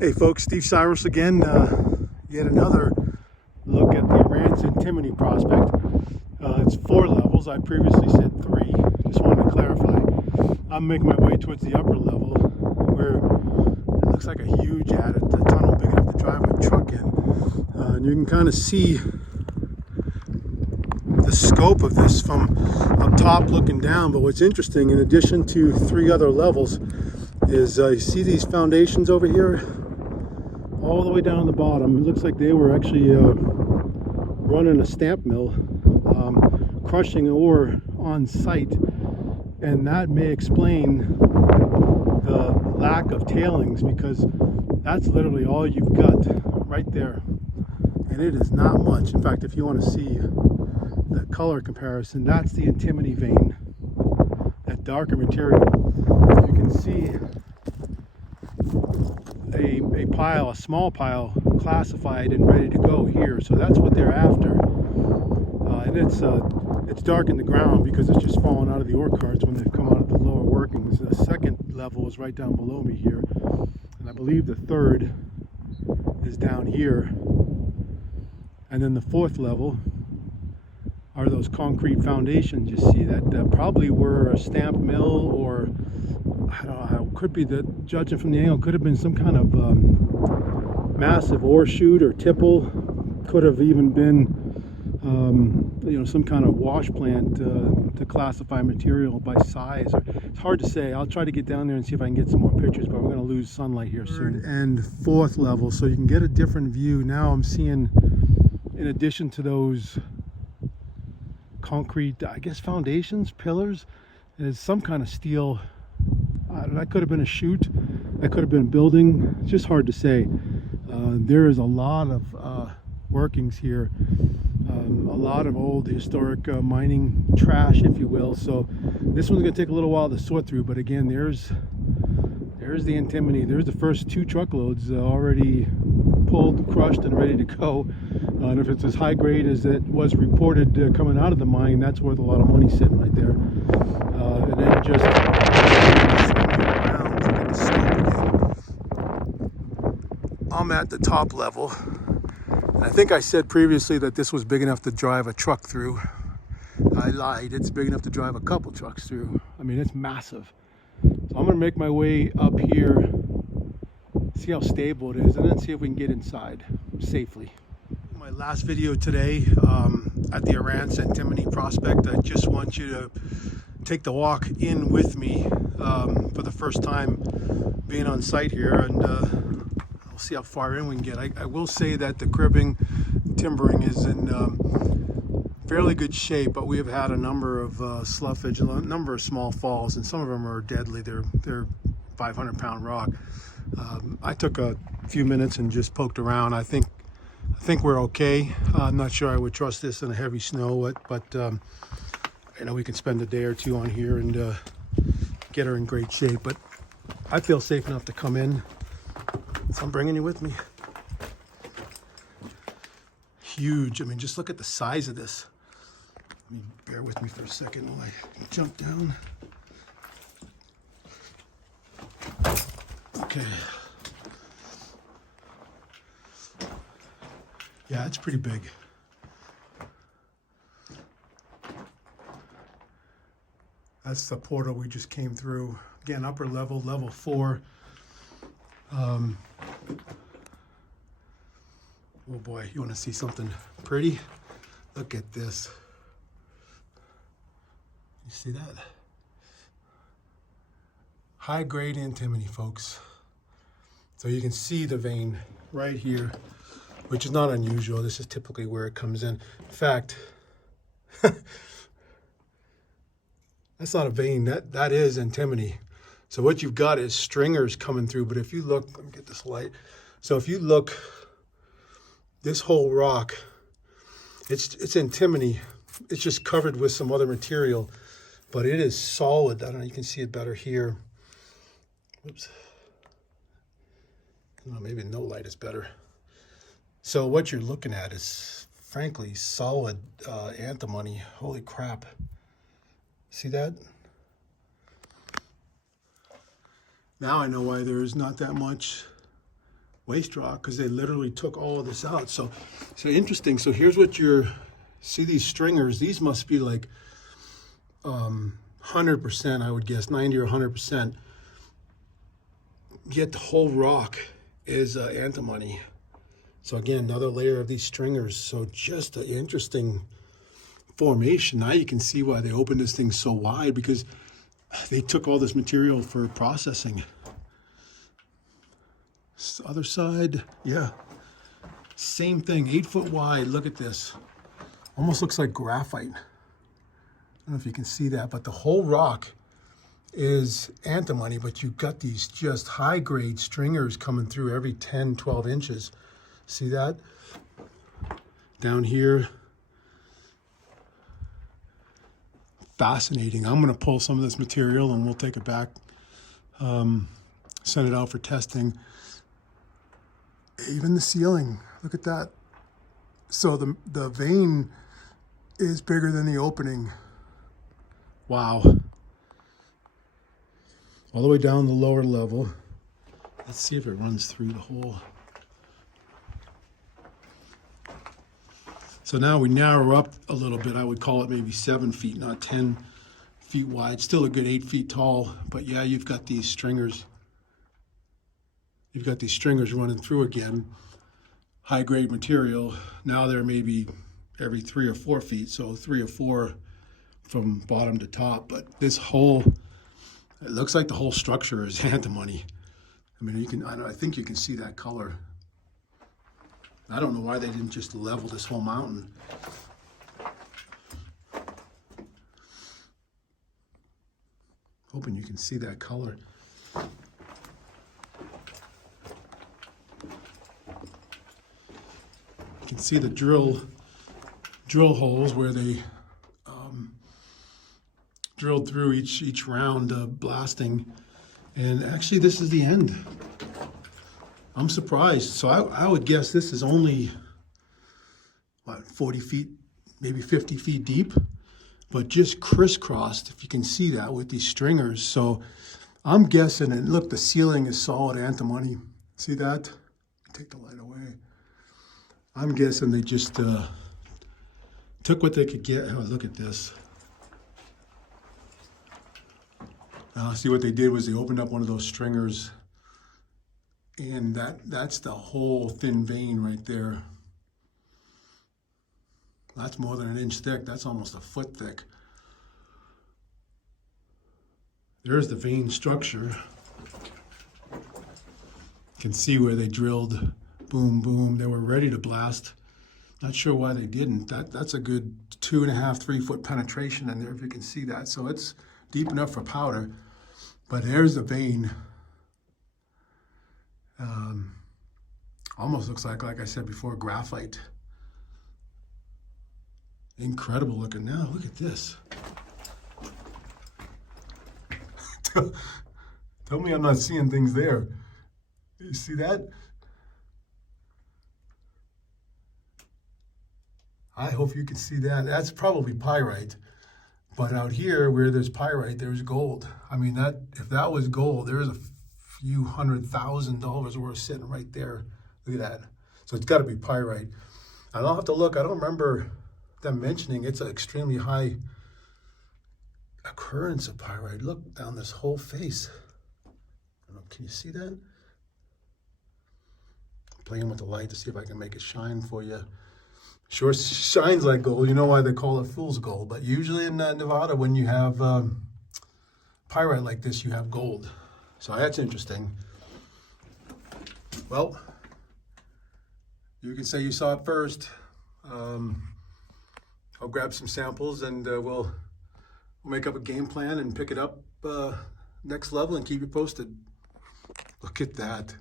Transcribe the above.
Hey folks, Steve Cyros again. Yet another look at the Arrance Antimony prospect. It's 4 levels. I previously said 3. Just wanted to clarify. I'm making my way towards the upper level where it looks like a huge adit, a tunnel big enough to drive a truck in. And you can kind of see the scope of this from up top looking down. But what's interesting, in addition to 3 other levels, is you see these foundations over here? All the way down the bottom. It looks like they were actually running a stamp mill, crushing ore on site, and that may explain the lack of tailings, because that's literally all you've got right there, and it is not much. In fact, if you want to see the color comparison, that's the antimony vein, that darker material. You can see a small pile classified and ready to go here. So that's what they're after. And it's dark in the ground because it's just fallen out of the ore carts when they've come out of the lower workings. The second level is right down below me here. And I believe the third is down here. And then the 4th level are those concrete foundations you see that probably were a stamp mill, or I don't know how, could be, that judging from the angle, could have been some kind of massive ore chute or tipple. Could have even been some kind of wash plant to classify material by size. It's hard to say. I'll try to get down there and see if I can get some more pictures, but we're going to lose sunlight here soon. And 4th level, so you can get a different view. Now I'm seeing, in addition to those concrete, I guess, foundations, pillars, is some kind of steel. That could have been a chute, that could have been a building. It's just hard to say. There is a lot of workings here, a lot of old historic mining trash, if you will. So this one's going to take a little while to sort through, but again, there's the antimony. There's the first 2 truckloads already pulled, crushed, and ready to go. And if it's as high grade as it was reported coming out of the mine, that's worth a lot of money sitting right there. And then just around to get the scope again. I'm at the top level. And I think I said previously that this was big enough to drive a truck through. I lied. It's big enough to drive a couple trucks through. I mean, it's massive. So I'm going to make my way up here, see how stable it is, and then see if we can get inside safely. My last video today at the Arrance Antimony prospect. I just want you to take the walk in with me for the first time being on site here, and we'll see how far in we can get. I will say that the cribbing, timbering is in fairly good shape, but we have had a number of sloughage, a number of small falls, and some of them are deadly. They're 500-pound rock. I took a few minutes and just poked around. I think we're okay. I'm not sure I would trust this in a heavy snow, but we can spend a day or 2 on here and get her in great shape. But I feel safe enough to come in, so I'm bringing you with me. Huge. I mean, just look at the size of this. Bear with me for a second while I jump down. Okay. Yeah, it's pretty big. That's the portal we just came through. Again, upper level, level 4. Oh boy, you want to see something pretty? Look at this. You see that? High grade antimony, folks. So you can see the vein right here, which is not unusual. This is typically where it comes in. In fact, that's not a vein, that is antimony. So what you've got is stringers coming through. But if you look, let me get this light. So if you look, this whole rock, it's antimony. It's just covered with some other material, but it is solid. I don't know, you can see it better here. Whoops. I don't know, maybe no light is better. So what you're looking at is, frankly, solid antimony. Holy crap. See that? Now I know why there's not that much waste rock because they literally took all of this out. So interesting. So here's what see these stringers. These must be like 100%, I would guess, 90 or 100%. Yet the whole rock is antimony. So again, another layer of these stringers. So just an interesting formation. Now you can see why they opened this thing so wide, because they took all this material for processing. This other side, yeah, same thing, 8 foot wide. Look at this. Almost looks like graphite. I don't know if you can see that, but the whole rock is antimony, but you've got these just high grade stringers coming through every 10, 12 inches. See that? Down here. Fascinating. I'm going to pull some of this material and we'll take it back, send it out for testing. Even the ceiling, look at that. So the vein is bigger than the opening. Wow. All the way down the lower level. Let's see if it runs through the hole. So now we narrow up a little bit. I would call it maybe 7 feet, not 10 feet wide. Still a good 8 feet tall. But yeah, you've got these stringers. You've got these stringers running through again. High grade material. Now they're maybe every 3 or 4 feet. So 3 or 4 from bottom to top. But this whole, it looks like the whole structure is antimony. I mean, I think you can see that color. I don't know why they didn't just level this whole mountain. Hoping you can see that color. You can see the drill holes where they drilled through each round of blasting. And actually this is the end. I'm surprised. So I would guess this is only, what, 40 feet, maybe 50 feet deep, but just crisscrossed, if you can see that, with these stringers. So I'm guessing, and look, the ceiling is solid antimony. See that? Take the light away. I'm guessing they just took what they could get. Oh, look at this. See what they did was they opened up one of those stringers, and that's the whole thin vein right there. That's more than 1 inch thick. That's almost a foot thick. There's the vein structure. You can see where they drilled. Boom, boom. They were ready to blast. Not sure why they didn't. That's a good 2.5, 3 foot penetration in there, if you can see that. So it's deep enough for powder. But there's the vein. Almost looks like I said before, graphite. Incredible looking. Now, look at this. Tell me I'm not seeing things there. You see that? I hope you can see that. That's probably pyrite. But out here, where there's pyrite, there's gold. I mean, if that was gold, there's a few $100,000 worth sitting right there. Look at that. So it's got to be pyrite. And I'll have to look. I don't remember them mentioning it's an extremely high occurrence of pyrite. Look down this whole face. I don't know, can you see that? I'm playing with the light to see if I can make it shine for you. Sure shines like gold. You know why they call it fool's gold. But usually in Nevada, when you have pyrite like this, you have gold. So that's interesting. Well, you can say you saw it first. I'll grab some samples and we'll make up a game plan and pick it up next level and keep you posted. Look at that.